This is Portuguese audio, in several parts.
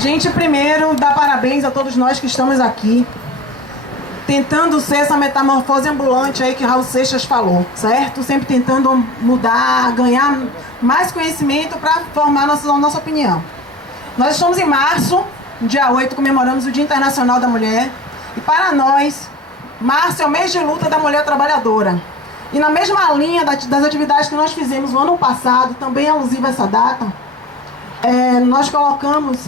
Gente, primeiro, dar parabéns a todos nós que estamos aqui, tentando ser essa metamorfose ambulante aí que Raul Seixas falou, certo? Sempre tentando mudar, ganhar mais conhecimento para formar nossa opinião. Nós estamos em março, dia 8, comemoramos o Dia Internacional da Mulher. E para nós, março é o mês de luta da mulher trabalhadora. E na mesma linha das atividades que nós fizemos no ano passado, também alusiva a essa data, nós colocamos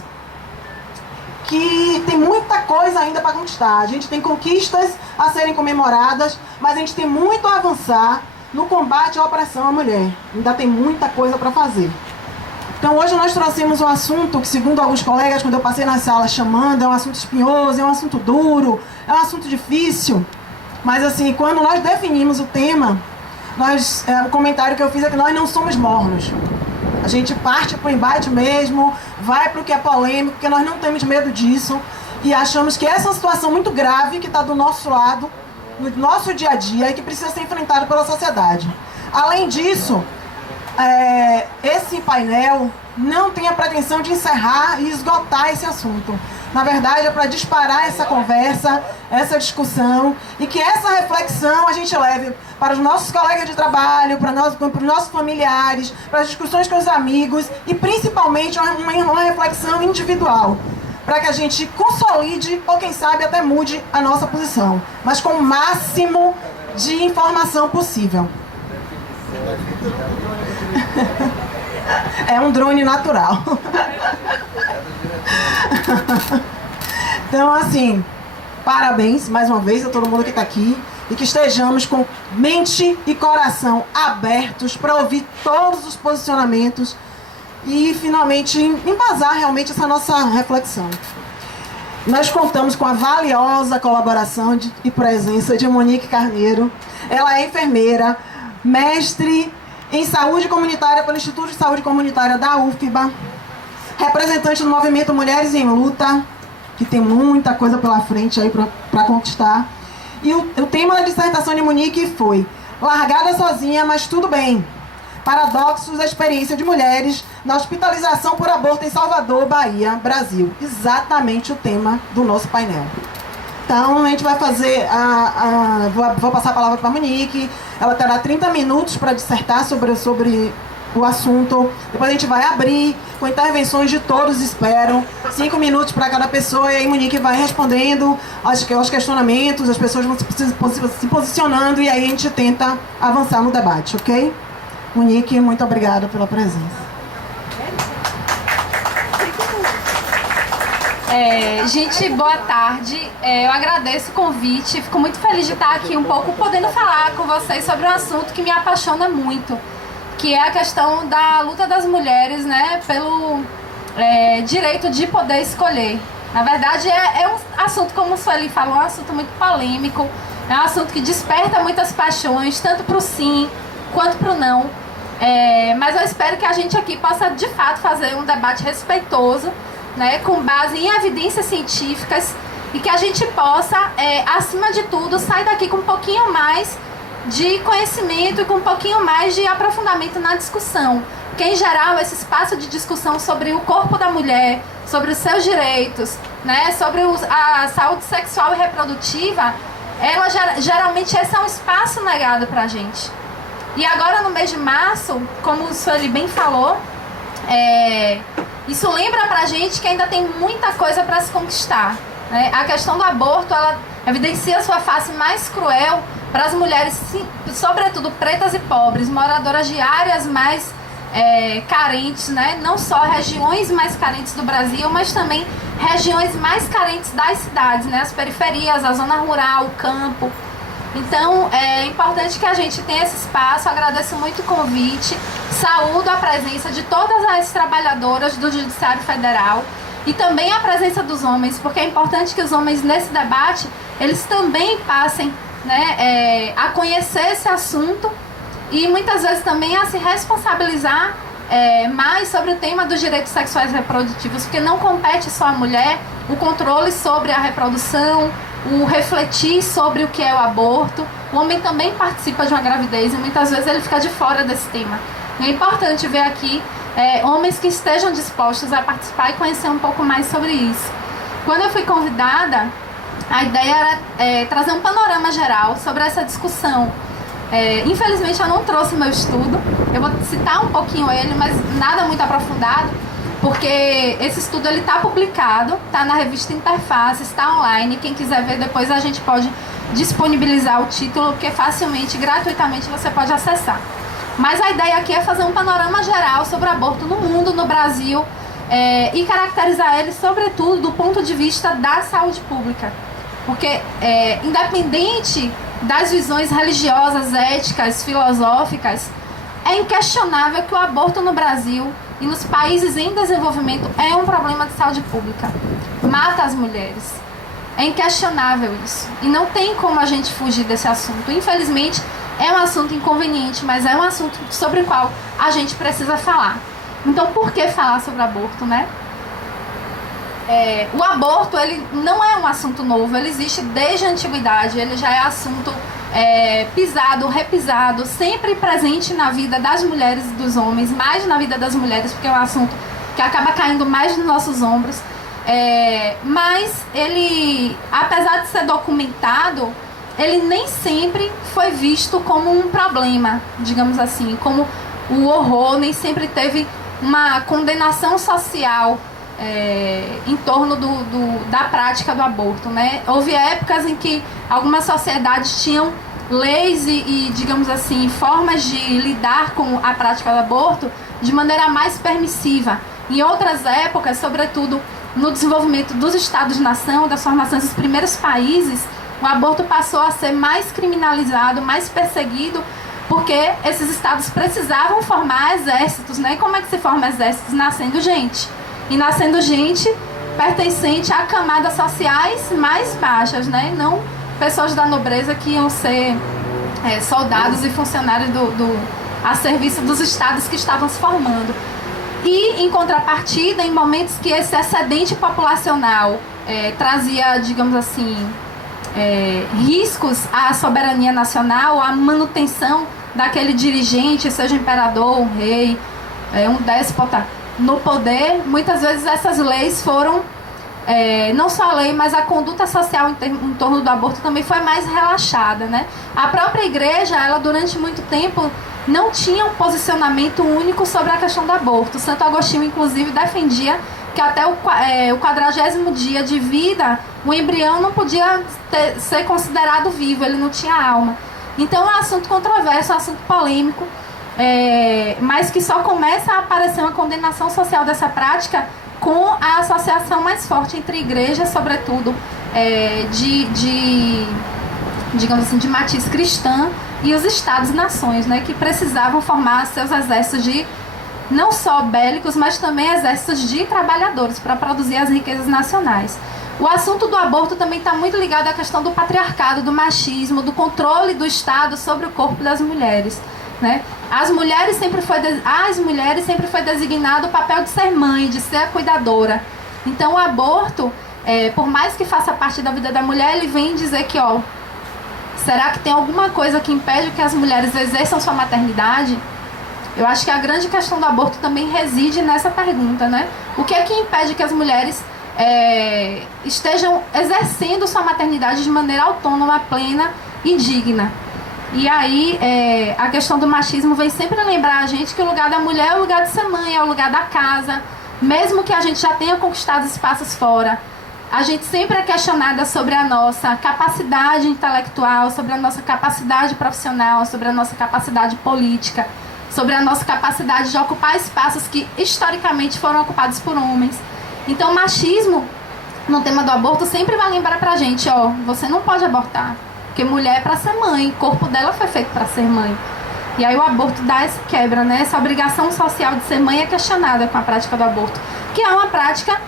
que tem muita coisa ainda para conquistar. A gente tem conquistas a serem comemoradas, mas a gente tem muito a avançar no combate à opressão à mulher. Ainda tem muita coisa para fazer. Então hoje nós trouxemos um assunto que, segundo alguns colegas, quando eu passei na sala chamando, é um assunto espinhoso, é um assunto duro, é um assunto difícil. Mas assim, quando nós definimos o tema, o comentário que eu fiz é que nós não somos mornos. A gente parte para o embate mesmo, vai para o que é polêmico, porque nós não temos medo disso e achamos que essa é uma situação muito grave que está do nosso lado, no nosso dia a dia e que precisa ser enfrentada pela sociedade. Além disso, esse painel não tem a pretensão de encerrar e esgotar esse assunto. Na verdade, é para disparar essa conversa, essa discussão, e que essa reflexão a gente leve para os nossos colegas de trabalho, para os nossos familiares, para as discussões com os amigos, e principalmente uma reflexão individual, para que a gente consolide, ou quem sabe até mude a nossa posição, mas com o máximo de informação possível. É um drone natural. Então, assim, parabéns mais uma vez a todo mundo que está aqui e que estejamos com mente e coração abertos para ouvir todos os posicionamentos e finalmente embasar realmente essa nossa reflexão. Nós contamos com a valiosa colaboração e presença de Monique Carneiro. Ela é enfermeira, mestre em saúde comunitária pelo Instituto de Saúde Comunitária da UFBA, representante do movimento Mulheres em Luta, que tem muita coisa pela frente aí para conquistar. E o tema da dissertação de Monique foi Largada Sozinha, mas Tudo Bem. Paradoxos da experiência de mulheres na hospitalização por aborto em Salvador, Bahia, Brasil. Exatamente o tema do nosso painel. Então a gente vai fazer, vou passar a palavra para a Monique, ela terá 30 minutos para dissertar sobre o assunto. Depois a gente vai abrir com intervenções de todos, espero, 5 minutos para cada pessoa, e aí Monique vai respondendo aos questionamentos, as pessoas vão se posicionando e aí a gente tenta avançar no debate, ok? Monique, muito obrigada pela presença. Gente, boa tarde. Eu agradeço o convite. Fico muito feliz de estar aqui um pouco podendo falar com vocês sobre um assunto que me apaixona muito, que é a questão da luta das mulheres, né, pelo direito de poder escolher. Na verdade, é um assunto, como o Sueli falou, um assunto muito polêmico, é um assunto que desperta muitas paixões, tanto para o sim quanto para o não. Mas eu espero que a gente aqui possa, de fato, fazer um debate respeitoso, né, com base em evidências científicas, e que a gente possa, acima de tudo, sair daqui com um pouquinho mais de conhecimento e com um pouquinho mais de aprofundamento na discussão. Porque, em geral, esse espaço de discussão sobre o corpo da mulher, sobre os seus direitos, né, sobre a saúde sexual e reprodutiva, geralmente esse é um espaço negado pra gente. E agora, no mês de março, como o Sueli bem falou, isso lembra pra gente que ainda tem muita coisa para se conquistar, né? A questão do aborto, ela evidencia a sua face mais cruel para as mulheres, sobretudo pretas e pobres, moradoras de áreas mais carentes, né? Não só regiões mais carentes do Brasil, mas também regiões mais carentes das cidades, né? As periferias, a zona rural, o campo. Então, é importante que a gente tenha esse espaço. Agradeço muito o convite, saúdo a presença de todas as trabalhadoras do Judiciário Federal e também a presença dos homens, porque é importante que os homens nesse debate, eles também passem, né, a conhecer esse assunto e muitas vezes também a se responsabilizar mais sobre o tema dos direitos sexuais e reprodutivos, porque não compete só à mulher o controle sobre a reprodução, o refletir sobre o que é o aborto. O homem também participa de uma gravidez e muitas vezes ele fica de fora desse tema. É importante ver aqui homens que estejam dispostos a participar e conhecer um pouco mais sobre isso. Quando eu fui convidada, a ideia era trazer um panorama geral sobre essa discussão. Infelizmente eu não trouxe meu estudo, eu vou citar um pouquinho ele, mas nada muito aprofundado, porque esse estudo está publicado, está na revista Interface, está online, quem quiser ver depois a gente pode disponibilizar o título, porque facilmente, gratuitamente você pode acessar. Mas a ideia aqui é fazer um panorama geral sobre o aborto no mundo, no Brasil, e caracterizar ele sobretudo do ponto de vista da saúde pública. Porque, independente das visões religiosas, éticas, filosóficas, é inquestionável que o aborto no Brasil e nos países em desenvolvimento é um problema de saúde pública. Mata as mulheres. É inquestionável isso. E não tem como a gente fugir desse assunto. Infelizmente, é um assunto inconveniente, mas é um assunto sobre o qual a gente precisa falar. Então, por que falar sobre aborto, né? O aborto, ele não é um assunto novo, ele existe desde a antiguidade, ele já é assunto pisado, repisado, sempre presente na vida das mulheres e dos homens, mais na vida das mulheres, porque é um assunto que acaba caindo mais nos nossos ombros. Mas ele, apesar de ser documentado, ele nem sempre foi visto como um problema, digamos assim, como o horror, nem sempre teve uma condenação social em torno da prática do aborto, né? Houve épocas em que algumas sociedades tinham leis e, digamos assim, formas de lidar com a prática do aborto de maneira mais permissiva. Em outras épocas, sobretudo no desenvolvimento dos estados-nação, das formações dos primeiros países, o aborto passou a ser mais criminalizado, mais perseguido, porque esses estados precisavam formar exércitos, né? E como é que se forma exércitos? Nascendo gente. E nascendo gente pertencente a camadas sociais mais baixas, né? Não pessoas da nobreza que iam ser soldados e funcionários a serviço dos estados que estavam se formando. E, em contrapartida, em momentos que esse excedente populacional trazia, digamos assim, riscos à soberania nacional, à manutenção daquele dirigente, seja imperador, um rei, um déspota, no poder, muitas vezes essas leis foram, não só a lei, mas a conduta social em torno do aborto também foi mais relaxada, né? A própria igreja, ela durante muito tempo não tinha um posicionamento único sobre a questão do aborto. Santo Agostinho, inclusive, defendia que até o 40º dia de vida, o embrião não podia ser considerado vivo, ele não tinha alma. Então é um assunto controverso, é um assunto polêmico, mas que só começa a aparecer uma condenação social dessa prática com a associação mais forte entre igrejas, sobretudo, digamos assim, de matiz cristã, e os estados-nações, né, que precisavam formar seus exércitos não só bélicos, mas também exércitos de trabalhadores para produzir as riquezas nacionais. O assunto do aborto também está muito ligado à questão do patriarcado, do machismo, do controle do Estado sobre o corpo das mulheres, né? As mulheres sempre foi designado o papel de ser mãe, de ser a cuidadora. Então o aborto, por mais que faça parte da vida da mulher, ele vem dizer que, será que tem alguma coisa que impede que as mulheres exerçam sua maternidade? Eu acho que a grande questão do aborto também reside nessa pergunta, né? O que é que impede que as mulheres estejam exercendo sua maternidade de maneira autônoma, plena e digna? E aí, a questão do machismo vem sempre lembrar a gente que o lugar da mulher é o lugar de ser mãe, é o lugar da casa. Mesmo que a gente já tenha conquistado espaços fora, a gente sempre é questionada sobre a nossa capacidade intelectual, sobre a nossa capacidade profissional, sobre a nossa capacidade política, sobre a nossa capacidade de ocupar espaços que historicamente foram ocupados por homens. Então o machismo, no tema do aborto, sempre vai lembrar pra gente, você não pode abortar, porque mulher é pra ser mãe, o corpo dela foi feito pra ser mãe. E aí o aborto dá essa quebra, né? Essa obrigação social de ser mãe é questionada com a prática do aborto, que é uma prática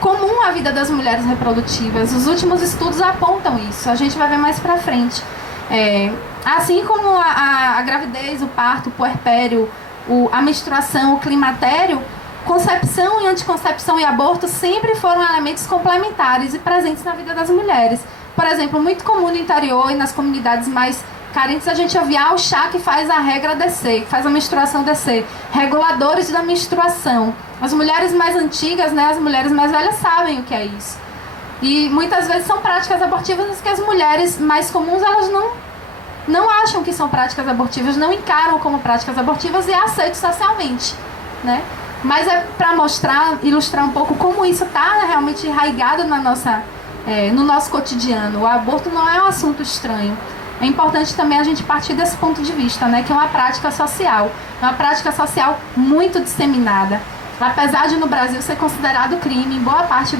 comum à vida das mulheres reprodutivas. Os últimos estudos apontam isso, a gente vai ver mais pra frente. Assim como a gravidez, o parto, o puerpério, a menstruação, o climatério, concepção e anticoncepção e aborto sempre foram elementos complementares e presentes na vida das mulheres. Por exemplo, muito comum no interior e nas comunidades mais carentes a gente ouvia o chá que faz a regra descer, que faz a menstruação descer, reguladores da menstruação. As mulheres mais antigas, né, as mulheres mais velhas sabem o que é isso. E muitas vezes são práticas abortivas que as mulheres mais comuns, elas não acham que são práticas abortivas, não encaram como práticas abortivas e aceitam socialmente, né? Mas é para ilustrar um pouco como isso está realmente enraizado no nosso cotidiano. O aborto não é um assunto estranho. É importante também a gente partir desse ponto de vista, né? Que é uma prática social. É uma prática social muito disseminada. Apesar de no Brasil ser considerado crime, em boa parte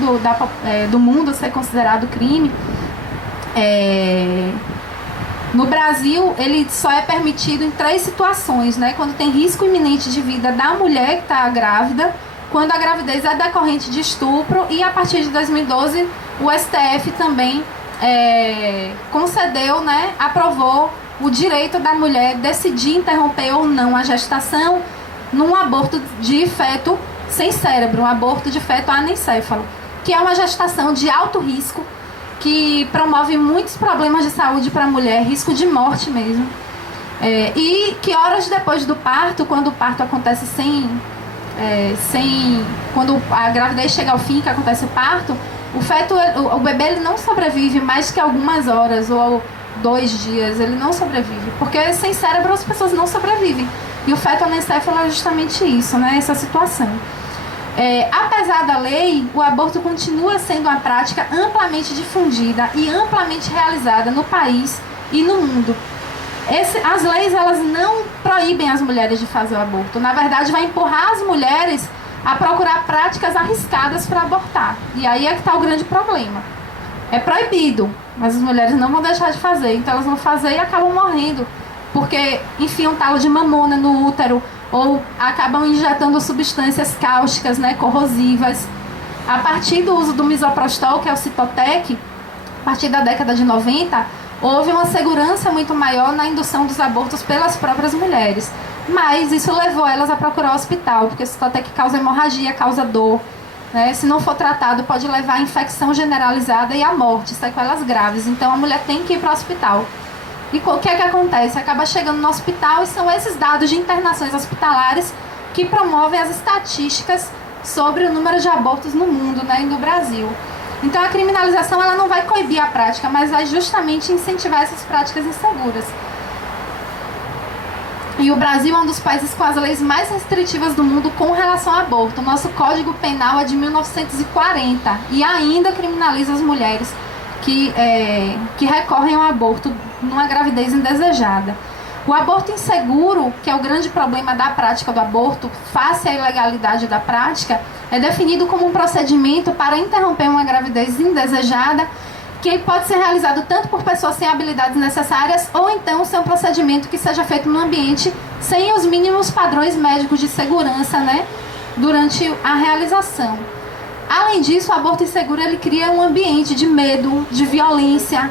do mundo ser considerado crime, no Brasil ele só é permitido em 3 situações, né? Quando tem risco iminente de vida da mulher que está grávida, quando a gravidez é decorrente de estupro, e a partir de 2012 o STF também concedeu, né, aprovou o direito da mulher decidir interromper ou não a gestação num aborto de feto sem cérebro, um aborto de feto anencéfalo, que é uma gestação de alto risco, que promove muitos problemas de saúde para a mulher, risco de morte mesmo. E que horas depois do parto, quando o parto acontece quando a gravidez chega ao fim, que acontece o parto, o bebê ele não sobrevive mais que algumas horas ou 2 dias, ele não sobrevive, porque sem cérebro as pessoas não sobrevivem. E o feto anencéfalo é justamente isso, né? Essa situação. Apesar da lei, o aborto continua sendo uma prática amplamente difundida e amplamente realizada no país e no mundo. As leis, elas não proíbem as mulheres de fazer o aborto. Na verdade, vai empurrar as mulheres a procurar práticas arriscadas para abortar. E aí é que está o grande problema. É proibido, mas as mulheres não vão deixar de fazer. Então elas vão fazer e acabam morrendo, porque enfiam talo de mamona no útero, ou acabam injetando substâncias cáusticas, né, corrosivas. A partir do uso do misoprostol, que é o Citotec, a partir da década de 90, houve uma segurança muito maior na indução dos abortos pelas próprias mulheres. Mas isso levou elas a procurar o hospital, porque o Citotec causa hemorragia, causa dor, né? Se não for tratado, pode levar a infecção generalizada e à morte, sequelas graves. Então a mulher tem que ir para o hospital. E o que é que acontece? Acaba chegando no hospital e são esses dados de internações hospitalares que promovem as estatísticas sobre o número de abortos no mundo, né, e no Brasil. Então a criminalização ela não vai coibir a prática, mas vai justamente incentivar essas práticas inseguras. E o Brasil é um dos países com as leis mais restritivas do mundo com relação ao aborto. O nosso Código Penal é de 1940 e ainda criminaliza as mulheres que recorrem ao aborto numa gravidez indesejada. O aborto inseguro, que é o grande problema da prática do aborto, face à ilegalidade da prática, é definido como um procedimento para interromper uma gravidez indesejada, que pode ser realizado tanto por pessoas sem habilidades necessárias, ou então ser um procedimento que seja feito no ambiente sem os mínimos padrões médicos de segurança, né, durante a realização. Além disso, o aborto inseguro ele cria um ambiente de medo, de violência,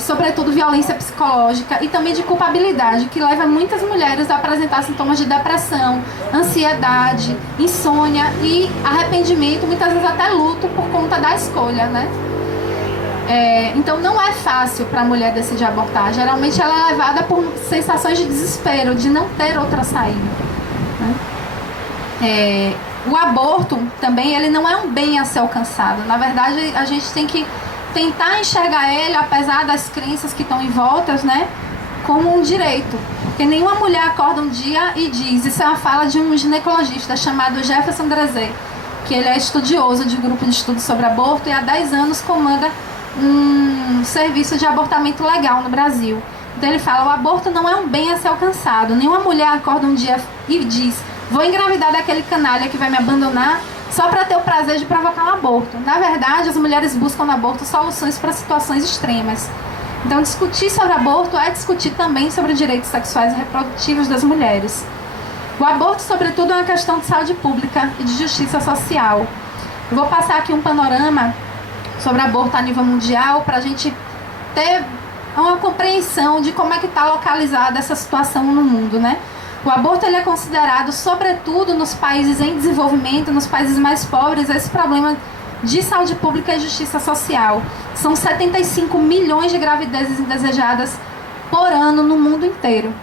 sobretudo violência psicológica e também de culpabilidade, que leva muitas mulheres a apresentar sintomas de depressão, ansiedade, insônia e arrependimento, muitas vezes até luto por conta da escolha, né? Então não é fácil para a mulher decidir abortar. Geralmente ela é levada por sensações de desespero, de não ter outra saída, né? O aborto também ele não é um bem a ser alcançado. Na verdade, a gente tem que tentar enxergar ele, apesar das crenças que estão em volta, né, como um direito. Porque nenhuma mulher acorda um dia e diz, isso é uma fala de um ginecologista chamado Jefferson Drezé, que ele é estudioso de um grupo de estudos sobre aborto e há 10 anos comanda um serviço de abortamento legal no Brasil. Então ele fala, o aborto não é um bem a ser alcançado. Nenhuma mulher acorda um dia e diz, vou engravidar daquele canalha que vai me abandonar só para ter o prazer de provocar um aborto. Na verdade, as mulheres buscam no aborto soluções para situações extremas. Então, discutir sobre aborto é discutir também sobre direitos sexuais e reprodutivos das mulheres. O aborto, sobretudo, é uma questão de saúde pública e de justiça social. Eu vou passar aqui um panorama sobre aborto a nível mundial para a gente ter uma compreensão de como é que está localizada essa situação no mundo, né? O aborto ele é considerado, sobretudo nos países em desenvolvimento, nos países mais pobres, esse problema de saúde pública e justiça social. São 75 milhões de gravidezes indesejadas por ano no mundo inteiro.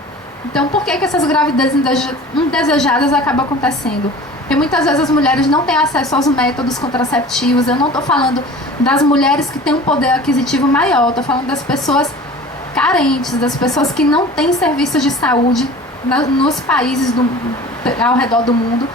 Então, por que essas gravidezes indesejadas acabam acontecendo? Porque muitas vezes as mulheres não têm acesso aos métodos contraceptivos. Eu não estou falando das mulheres que têm um poder aquisitivo maior, estou falando das pessoas carentes, das pessoas que não têm serviços de saúde nos países ao redor do mundo,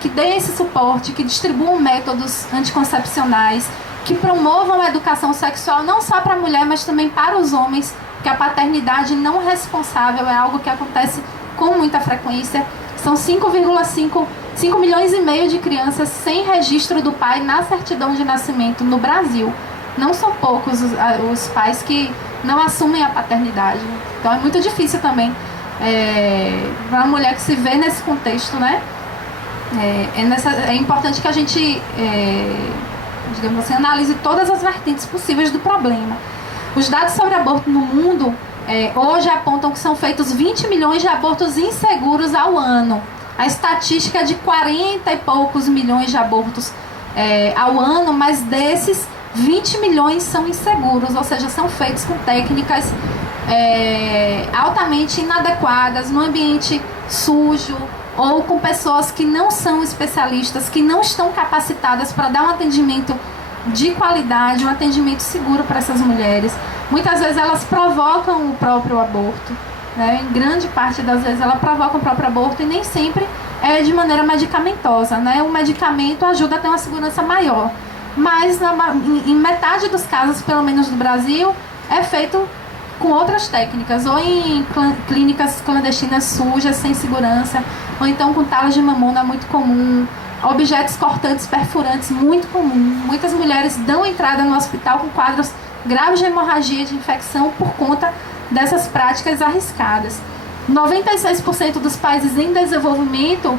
que deem esse suporte, que distribuam métodos anticoncepcionais, que promovam a educação sexual não só para a mulher, mas também para os homens, porque a paternidade não responsável é algo que acontece com muita frequência. São 5 milhões e meio de crianças sem registro do pai na certidão de nascimento no Brasil. Não são poucos os pais que não assumem a paternidade. Então é muito difícil também para uma mulher que se vê nesse contexto, né? É importante que a gente, digamos assim, analise todas as vertentes possíveis do problema. Os dados sobre aborto no mundo hoje apontam que são feitos 20 milhões de abortos inseguros ao ano. A estatística é de 40 e poucos milhões de abortos ao ano, mas desses 20 milhões são inseguros, ou seja, são feitos com técnicas altamente inadequadas, no ambiente sujo, ou com pessoas que não são especialistas, que não estão capacitadas para dar um atendimento de qualidade, um atendimento seguro para essas mulheres. Muitas vezes elas provocam o próprio aborto, né? Em grande parte das vezes ela provoca o próprio aborto e nem sempre é de maneira medicamentosa, né? O medicamento ajuda a ter uma segurança maior, mas em metade dos casos, pelo menos no Brasil, é feito com outras técnicas, ou em clínicas clandestinas sujas, sem segurança, ou então com talas de mamona muito comum, objetos cortantes, perfurantes, muito comum. Muitas mulheres dão entrada no hospital com quadros graves de hemorragia de infecção por conta dessas práticas arriscadas. 96% dos países em desenvolvimento,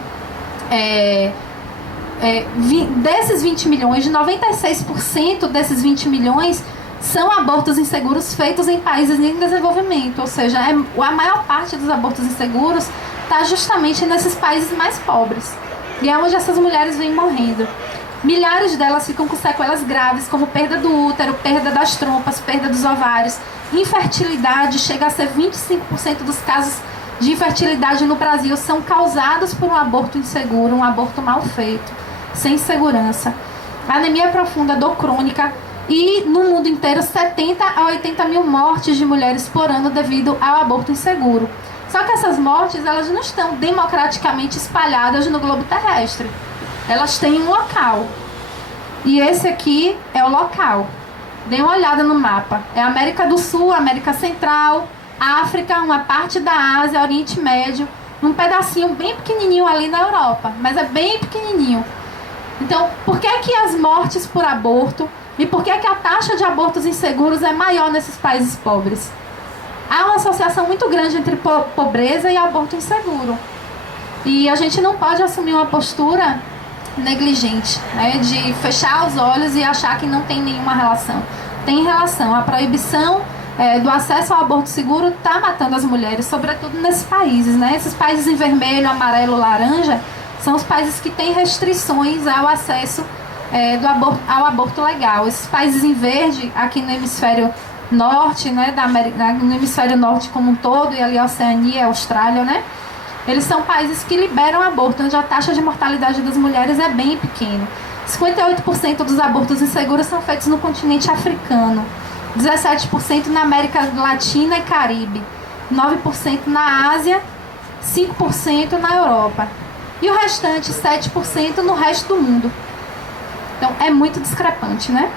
desses 20 milhões, de 96% desses 20 milhões são abortos inseguros feitos em países em desenvolvimento, ou seja, a maior parte dos abortos inseguros está justamente nesses países mais pobres, e é onde essas mulheres vêm morrendo. Milhares delas ficam com sequelas graves, como perda do útero, perda das trompas, perda dos ovários, infertilidade. Chega a ser 25% dos casos de infertilidade no Brasil são causados por um aborto inseguro, um aborto mal feito, sem segurança. Anemia profunda, dor crônica, e no mundo inteiro 70 a 80 mil mortes de mulheres por ano devido ao aborto inseguro. Só que essas mortes, elas não estão democraticamente espalhadas no globo terrestre. Elas têm um local. E esse aqui é o local. Dê uma olhada no mapa. É América do Sul, América Central, África, uma parte da Ásia, Oriente Médio, um pedacinho bem pequenininho ali na Europa, mas é bem pequenininho. Então, por que que as mortes por aborto e por que que a taxa de abortos inseguros é maior nesses países pobres? Há uma associação muito grande entre pobreza e aborto inseguro. E a gente não pode assumir uma postura negligente, né, de fechar os olhos e achar que não tem nenhuma relação. Tem relação. A proibição do acesso ao aborto seguro está matando as mulheres, sobretudo nesses países, né? Esses países em vermelho, amarelo, laranja são os países que têm restrições ao acesso ao aborto legal. Esses países em verde, aqui no hemisfério norte, né, no hemisfério norte como um todo, e ali a Oceania, a Austrália, né? Eles são países que liberam aborto, onde a taxa de mortalidade das mulheres é bem pequena. 58% dos abortos inseguros são feitos no continente africano, 17% na América Latina e Caribe, 9% na Ásia, 5% na Europa. E o restante, 7%, no resto do mundo. Então, é muito discrepante, né?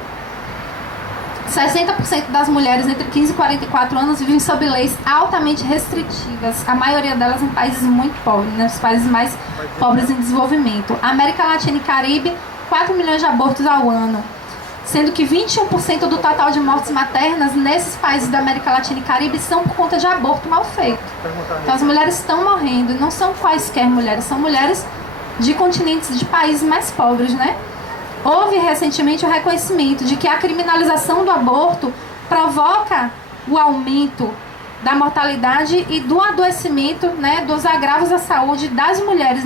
60% das mulheres entre 15 e 44 anos vivem sob leis altamente restritivas, a maioria delas em países muito pobres, né? Os países mais pobres em desenvolvimento. América Latina e Caribe, 4 milhões de abortos ao ano, sendo que 21% do total de mortes maternas nesses países da América Latina e Caribe são por conta de aborto mal feito. Então as mulheres estão morrendo, e não são quaisquer mulheres, são mulheres de continentes, de países mais pobres, né? Houve recentemente o reconhecimento de que a criminalização do aborto provoca o aumento da mortalidade e do adoecimento, né, dos agravos à saúde das mulheres,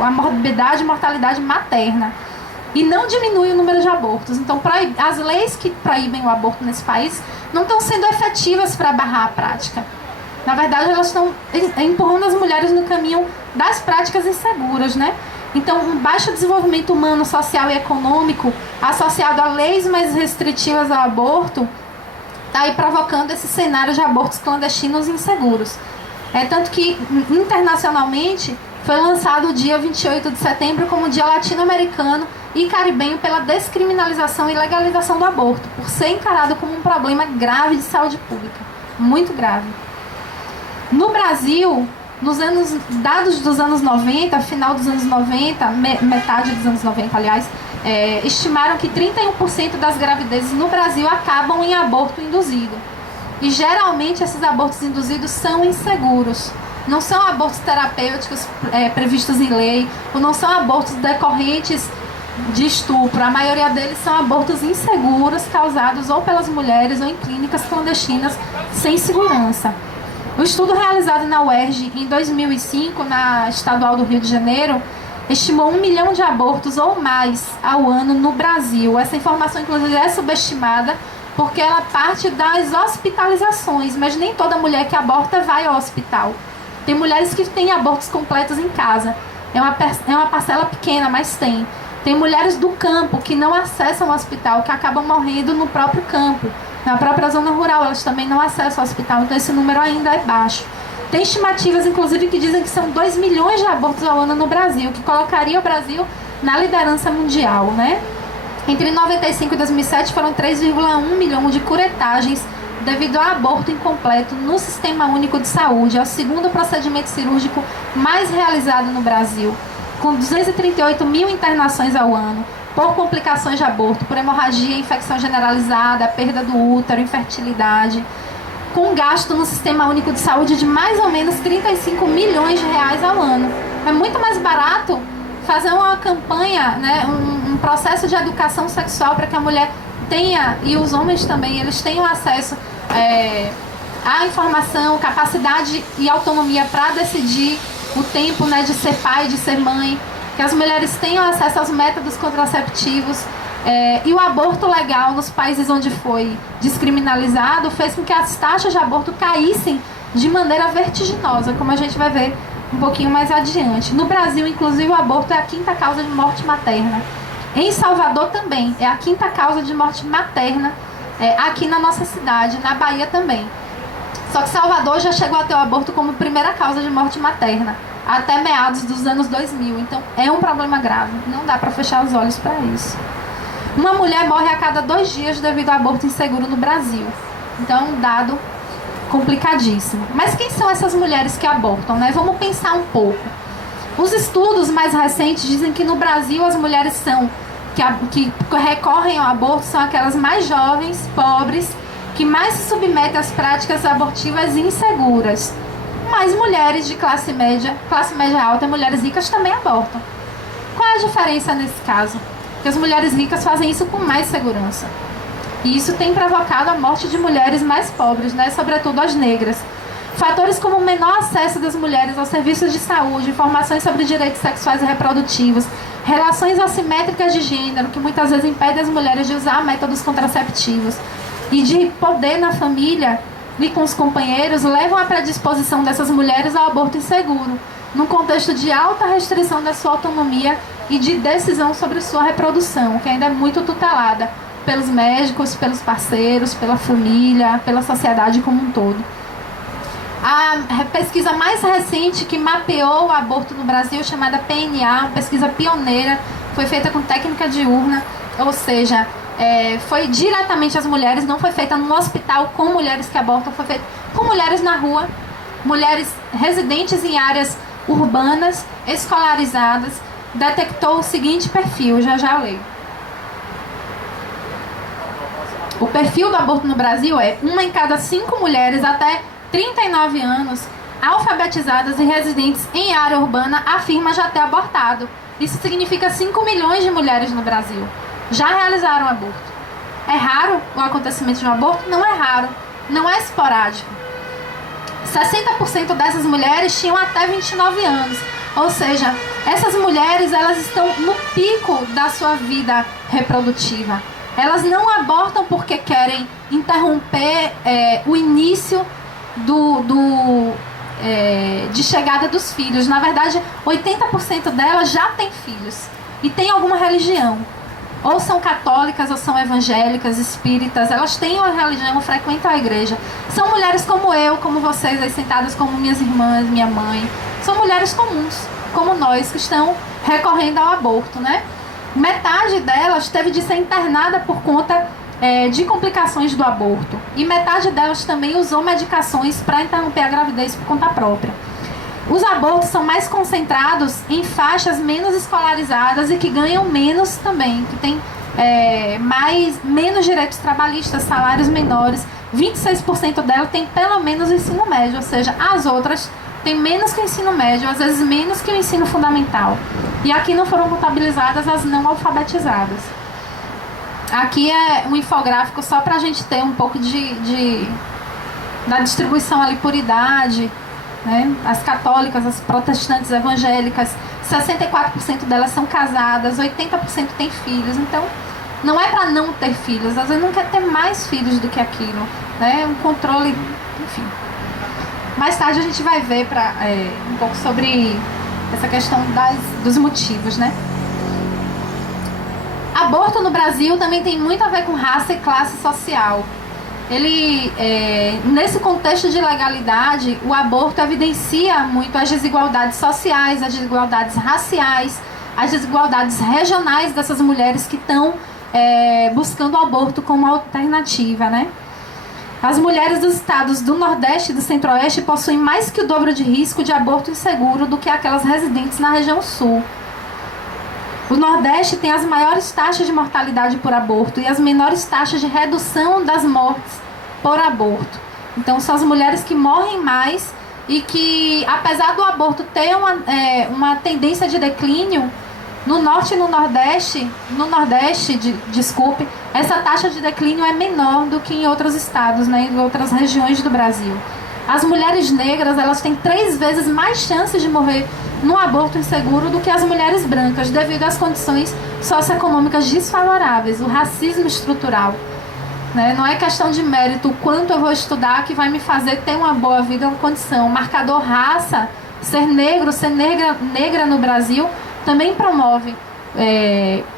a morbidade e mortalidade materna. e não diminui o número de abortos. Então, as leis que proíbem o aborto nesse país não estão sendo efetivas para barrar a prática. Na verdade, elas estão empurrando as mulheres no caminho das práticas inseguras, né? Então, um baixo desenvolvimento humano, social e econômico, associado a leis mais restritivas ao aborto, está aí provocando esse cenário de abortos clandestinos e inseguros. Tanto que, internacionalmente, foi lançado o dia 28 de setembro como Dia Latino-Americano e Caribenho pela descriminalização e legalização do aborto, por ser encarado como um problema grave de saúde pública, muito grave. No Brasil, dados dos anos 90, final dos anos 90, metade dos anos 90, aliás, estimaram que 31% das gravidezes no Brasil acabam em aborto induzido. E geralmente esses abortos induzidos são inseguros. Não são abortos terapêuticos previstos em lei, ou não são abortos decorrentes de estupro. A maioria deles são abortos inseguros, causados ou pelas mulheres ou em clínicas clandestinas sem segurança. O estudo realizado na UERJ em 2005, na Estadual do Rio de Janeiro, estimou 1 milhão de abortos ou mais ao ano no Brasil. Essa informação, inclusive, é subestimada porque ela parte das hospitalizações, mas nem toda mulher que aborta vai ao hospital. Tem mulheres que têm abortos completos em casa. É uma parcela pequena, mas tem. Tem mulheres do campo que não acessam o hospital, que acabam morrendo no próprio campo. Na própria zona rural, elas também não acessam o hospital, então esse número ainda é baixo. Tem estimativas, inclusive, que dizem que são 2 milhões de abortos ao ano no Brasil, que colocaria o Brasil na liderança mundial, né? Entre 95 e 2007 foram 3,1 milhões de curetagens devido ao aborto incompleto no Sistema Único de Saúde. É o segundo procedimento cirúrgico mais realizado no Brasil, com 238 mil internações ao ano, por complicações de aborto, por hemorragia, infecção generalizada, perda do útero, infertilidade, com gasto no Sistema Único de Saúde de mais ou menos 35 milhões de reais ao ano. É muito mais barato fazer uma campanha, né, um processo de educação sexual para que a mulher tenha, e os homens também, eles tenham acesso à informação, capacidade e autonomia para decidir o tempo, né, de ser pai, de ser mãe, que as mulheres tenham acesso aos métodos contraceptivos. E o aborto legal nos países onde foi descriminalizado fez com que as taxas de aborto caíssem de maneira vertiginosa, como a gente vai ver um pouquinho mais adiante. No Brasil, inclusive, o aborto é a 5ª causa de morte materna. Em Salvador também, é a 5ª causa de morte materna, aqui na nossa cidade, na Bahia também. Só que Salvador já chegou a ter o aborto como primeira causa de morte materna, até meados dos anos 2000. Então, é um problema grave. Não dá para fechar os olhos para isso. Uma mulher morre a cada 2 dias devido ao aborto inseguro no Brasil. Então, um dado complicadíssimo. Mas quem são essas mulheres que abortam, né? Vamos pensar um pouco. Os estudos mais recentes dizem que no Brasil as mulheres que recorrem ao aborto são aquelas mais jovens, pobres, que mais se submetem às práticas abortivas inseguras. Mas mulheres de classe média alta e mulheres ricas também abortam. Qual é a diferença nesse caso? Que as mulheres ricas fazem isso com mais segurança. E isso tem provocado a morte de mulheres mais pobres, né? Sobretudo as negras. Fatores como o menor acesso das mulheres aos serviços de saúde, informações sobre direitos sexuais e reprodutivos, relações assimétricas de gênero, que muitas vezes impedem as mulheres de usar métodos contraceptivos, e de poder na família e com os companheiros, levam à predisposição dessas mulheres ao aborto inseguro, num contexto de alta restrição da sua autonomia e de decisão sobre sua reprodução, que ainda é muito tutelada pelos médicos, pelos parceiros, pela família, pela sociedade como um todo. A pesquisa mais recente que mapeou o aborto no Brasil, chamada PNA, uma pesquisa pioneira, foi feita com técnica de urna, ou seja, foi diretamente às mulheres, não foi feita no hospital com mulheres que abortam, foi feita com mulheres na rua, mulheres residentes em áreas urbanas, escolarizadas. Detectou o seguinte perfil, já eu leio. O perfil do aborto no Brasil é 1 em cada 5 mulheres até 39 anos, alfabetizadas e residentes em área urbana, afirma já ter abortado. Isso significa 5 milhões de mulheres no Brasil já realizaram aborto. É raro o acontecimento de um aborto? Não é raro, não é esporádico. 60% dessas mulheres tinham até 29 anos. Ou seja, essas mulheres, elas estão no pico da sua vida reprodutiva. Elas não abortam porque querem interromper o início de chegada dos filhos. Na verdade, 80% delas já têm filhos e tem alguma religião. Ou são católicas, ou são evangélicas, espíritas. Elas têm uma religião, frequentam a igreja. São mulheres como eu, como vocês aí sentadas, como minhas irmãs, minha mãe. São mulheres comuns, como nós, que estão recorrendo ao aborto, né? Metade delas teve de ser internada por conta de complicações do aborto. E metade delas também usou medicações para interromper a gravidez por conta própria. Os abortos são mais concentrados em faixas menos escolarizadas e que ganham menos também, que tem menos direitos trabalhistas, salários menores. 26% delas tem pelo menos o ensino médio, ou seja, as outras têm menos que o ensino médio, às vezes menos que o ensino fundamental. E aqui não foram contabilizadas as não alfabetizadas. Aqui é um infográfico só para a gente ter um pouco da distribuição ali por idade, né? As católicas, as protestantes evangélicas, 64% delas são casadas, 80% têm filhos. Então, não é para não ter filhos, às vezes não quer ter mais filhos do que aquilo, né? Um controle, enfim. Mais tarde a gente vai ver um pouco sobre essa questão dos motivos, né? Aborto no Brasil também tem muito a ver com raça e classe social. Nesse contexto de legalidade, o aborto evidencia muito as desigualdades sociais, as desigualdades raciais, as desigualdades regionais dessas mulheres que estão buscando o aborto como alternativa, né? As mulheres dos estados do Nordeste e do Centro-Oeste possuem mais que o dobro de risco de aborto inseguro do que aquelas residentes na região Sul. O Nordeste tem as maiores taxas de mortalidade por aborto e as menores taxas de redução das mortes por aborto. Então, são as mulheres que morrem mais e que, apesar do aborto ter uma tendência de declínio, no Norte e no Nordeste, essa taxa de declínio é menor do que em outros estados, né, em outras regiões do Brasil. As mulheres negras, elas têm 3 vezes mais chances de morrer num aborto inseguro do que as mulheres brancas, devido às condições socioeconômicas desfavoráveis, o racismo estrutural. Né? Não é questão de mérito, o quanto eu vou estudar que vai me fazer ter uma boa vida, uma condição. O marcador raça, ser negro, ser negra no Brasil, também promove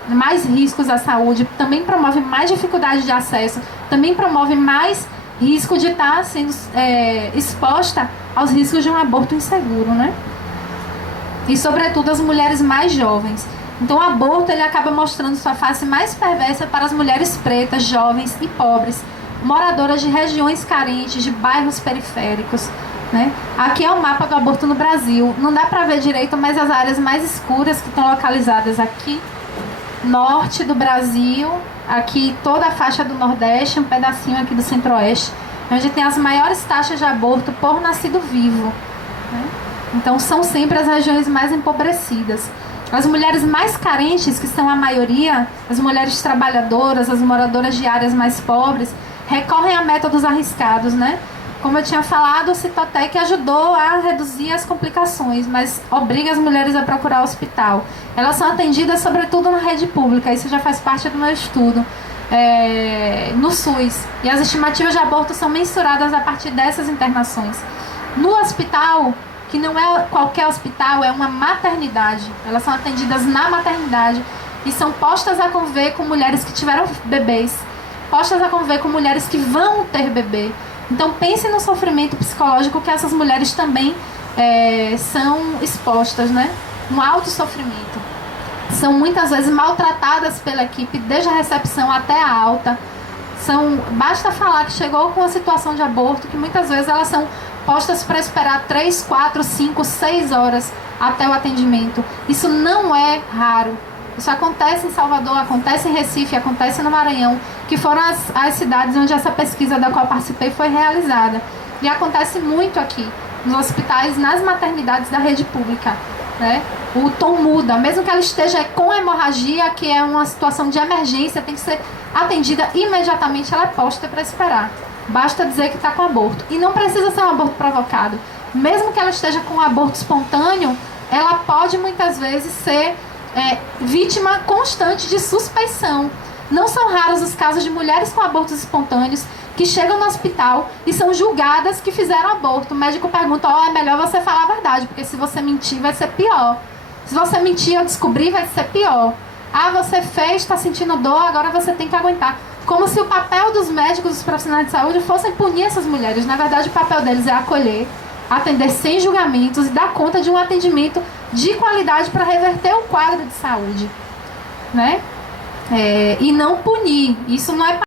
mais riscos à saúde, também promove mais dificuldade de acesso, também promove mais risco de estar sendo exposta aos riscos de um aborto inseguro, né? E, sobretudo, as mulheres mais jovens. Então, o aborto ele acaba mostrando sua face mais perversa para as mulheres pretas, jovens e pobres, moradoras de regiões carentes, de bairros periféricos, né? Aqui é o mapa do aborto no Brasil. Não dá para ver direito, mas as áreas mais escuras que estão localizadas aqui, norte do Brasil, aqui toda a faixa do Nordeste, um pedacinho aqui do Centro-Oeste, onde tem as maiores taxas de aborto por nascido vivo, né? Então são sempre as regiões mais empobrecidas. As mulheres mais carentes, que são a maioria, as mulheres trabalhadoras, as moradoras de áreas mais pobres, recorrem a métodos arriscados, né? Como eu tinha falado, o Citotec ajudou a reduzir as complicações, mas obriga as mulheres a procurar o hospital. Elas são atendidas sobretudo na rede pública, isso já faz parte do meu estudo, no SUS. E as estimativas de aborto são mensuradas a partir dessas internações. No hospital, que não é qualquer hospital, é uma maternidade. Elas são atendidas na maternidade e são postas a conviver com mulheres que tiveram bebês, postas a conviver com mulheres que vão ter bebê. Então pense no sofrimento psicológico que essas mulheres também são expostas, né? Um alto sofrimento. São muitas vezes maltratadas pela equipe, desde a recepção até a alta. Basta falar que chegou com uma situação de aborto, que muitas vezes elas são postas para esperar 3, 4, 5, 6 horas até o atendimento. Isso não é raro. Isso acontece em Salvador, acontece em Recife, acontece no Maranhão, que foram as cidades onde essa pesquisa da qual participei foi realizada. E acontece muito aqui, nos hospitais, nas maternidades da rede pública, né? O tom muda, mesmo que ela esteja com hemorragia, que é uma situação de emergência, tem que ser atendida imediatamente, ela é posta para esperar. Basta dizer que está com aborto. E não precisa ser um aborto provocado. Mesmo que ela esteja com um aborto espontâneo, ela pode muitas vezes ser vítima constante de suspeição. Não são raros os casos de mulheres com abortos espontâneos que chegam no hospital e são julgadas que fizeram aborto. O médico pergunta, é melhor você falar a verdade, porque se você mentir vai ser pior. Se você mentir eu descobrir vai ser pior. Você fez, está sentindo dor, agora você tem que aguentar. Como se o papel dos médicos, dos profissionais de saúde, fossem punir essas mulheres. Na verdade, o papel deles é acolher, atender sem julgamentos e dar conta de um atendimento de qualidade para reverter o quadro de saúde, né? E não punir. Isso não é